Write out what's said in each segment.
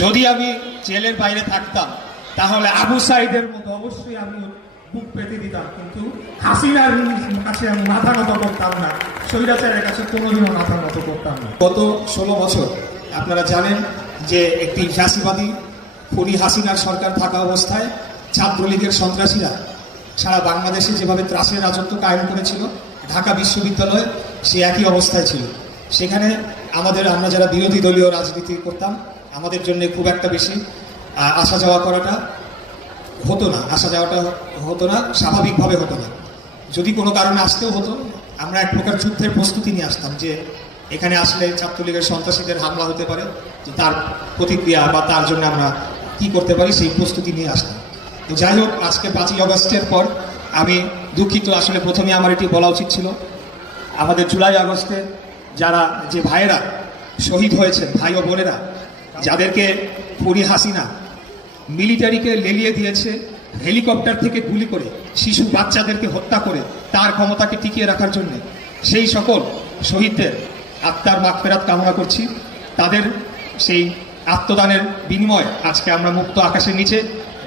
যদি আমি জেলের বাইরে থাকতাম, তাহলে আবু সাইদের মতো অবশ্যই আমি বুক পেতে দিতাম, কিন্তু হাসিনার কাছে আমি মাথা নত করতাম না। স্বৈরাচারের কাছে কোনোদিনও মাথা নত করতাম না। গত ষোলো বছর আপনারা জানেন যে একটি ফ্যাসিবাদী খুনি হাসিনার সরকার থাকা অবস্থায় ছাত্রলীগের সন্ত্রাসীরা সারা বাংলাদেশে যেভাবে ত্রাসের রাজত্ব কায়েম করেছিল, ঢাকা বিশ্ববিদ্যালয় সে একই অবস্থায় ছিল। সেখানে আমাদের আমরা যারা বিরোধী দলীয় রাজনীতি করতাম আমাদের জন্য খুব একটা বেশি আসা যাওয়া করাটা হতো না, আসা যাওয়াটা হতো না, স্বাভাবিকভাবে হতো না। যদি কোনো কারণে আসতেও হতো, আমরা এক প্রকার যুদ্ধের প্রস্তুতি নিয়ে আসতাম যে এখানে আসলে ছাত্রলীগের সন্ত্রাসীদের হামলা হতে পারে তো তার প্রতিক্রিয়া বা তার জন্য আমরা কি করতে পারি সেই প্রস্তুতি নিয়ে আসতাম। তো যাই হোক, আজকে পাঁচই অগস্টের পর আমি দুঃখিত, আসলে প্রথমে আমার এটি বলা উচিত ছিল। আমাদের জুলাই আগস্টে যারা যে ভাইয়েরা শহীদ হয়েছেন, ভাই ও বোনেরা যাদেরকে পরি হাসিনা মিলিটারিকে লেলিয়ে দিয়েছে, হেলিকপ্টার থেকে গুলি করে, শিশু বাচ্চাদেরকে হত্যা করে, তার ক্ষমতাকে টিকিয়ে রাখার জন্য সেই সকল শহীদদের আত্মার মাগফেরাত কামনা করছি। তাদের সেই আত্মদানের বিনিময়ে আজকে আমরা মুক্ত আকাশের নিচে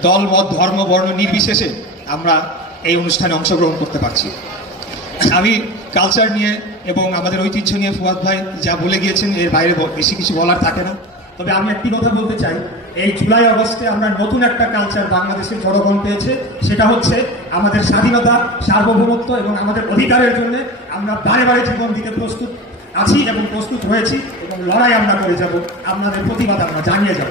দল, মত, ধর্ম, বর্ণ নির্বিশেষে আমরা এই অনুষ্ঠানে অংশগ্রহণ করতে পারছি। আমি কালচার নিয়ে এবং আমাদের ঐতিহ্য নিয়ে ফুয়াদ ভাই যা বলে গিয়েছেন, এর বাইরে বেশি কিছু বলার থাকে না। তবে আমি একটি কথা বলতে চাই। এই জুলাই আগস্টে আমরা নতুন একটা কালচার বাংলাদেশের জনগণ পেয়েছে। সেটা হচ্ছে আমাদের স্বাধীনতা, সার্বভৌমত্ব এবং আমাদের অধিকারের জন্য আমরা বারে বারে জীবন দিতে প্রস্তুত আছি এবং প্রস্তুত হয়েছি এবং লড়াই আমরা করে যাব। আপনাদের প্রতিবাদ আমরা জানিয়ে যাব।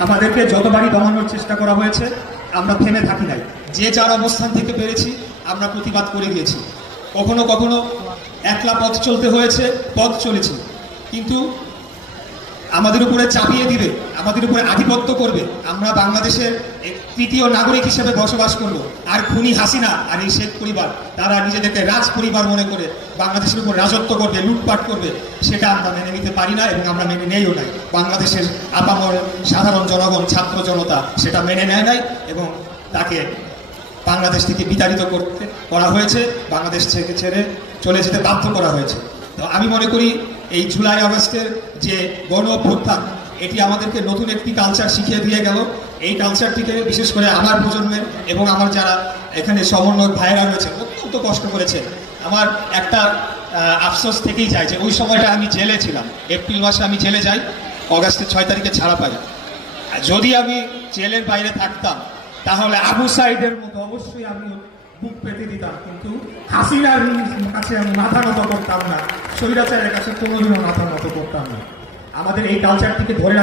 আমাদেরকে যতবারই দমানোর চেষ্টা করা হয়েছে, আমরা থেমে থাকি নাই। যে যার অবস্থান থেকে পেরেছি, আমরা প্রতিবাদ করে গিয়েছি। কখনো কখনো একলা পথ চলতে হয়েছে, পথ চলেছি। কিন্তু আমাদের উপরে চাপিয়ে দিবে, আমাদের উপরে আধিপত্য করবে। আমরা বাংলাদেশের তৃতীয় নাগরিক হিসেবে বসবাস করব। আর খুনি হাসিনা আর এই শেখ পরিবার, তারা নিজেদেরকে রাজ পরিবার মনে করে বাংলাদেশের উপর রাজত্ব করবে, লুটপাট করবে। সেটা আমরা মেনে নিতে পারি না এবং আমরা মেনে নেইও নাই। বাংলাদেশের আপামর সাধারণ জনগণ, ছাত্র জনতা সেটা মেনে নেয় নাই এবং তাকে বাংলাদেশ থেকে বিতাড়িত করতে করা হয়েছে, বাংলাদেশ থেকে ছেড়ে চলে যেতে বাধ্য করা হয়েছে। তো আমি মনে করি এই জুলাই আগস্টের যে গণ অভ্যুত্থান, এটি আমাদেরকে নতুন একটি কালচার শিখিয়ে দিয়ে গেল। এই কালচারটিকে বিশেষ করে আমার প্রজন্মের এবং আমার যারা এখানে সমন্বয় ভাইয়েরা রয়েছে, অত্যন্ত কষ্ট করেছে। আমার একটা আফসোস থেকেই যায় যে ওই সময়টা আমি জেলে ছিলাম। এপ্রিল মাসে আমি জেলে যাই, অগাস্টের ছয় তারিখে ছাড়া পাই। যদি আমি জেলের বাইরে থাকতাম, তাহলে আবু সাইডের মতো অবশ্যই আমি বুক পেতে দিতাম, কিন্তু হাসিনার কাছে আমি মাথা নত করতাম না। স্বৈরাচারের কাছে কোনোদিনও মাথা নত করতাম না। আমাদের এই কালচারটিকে ধরে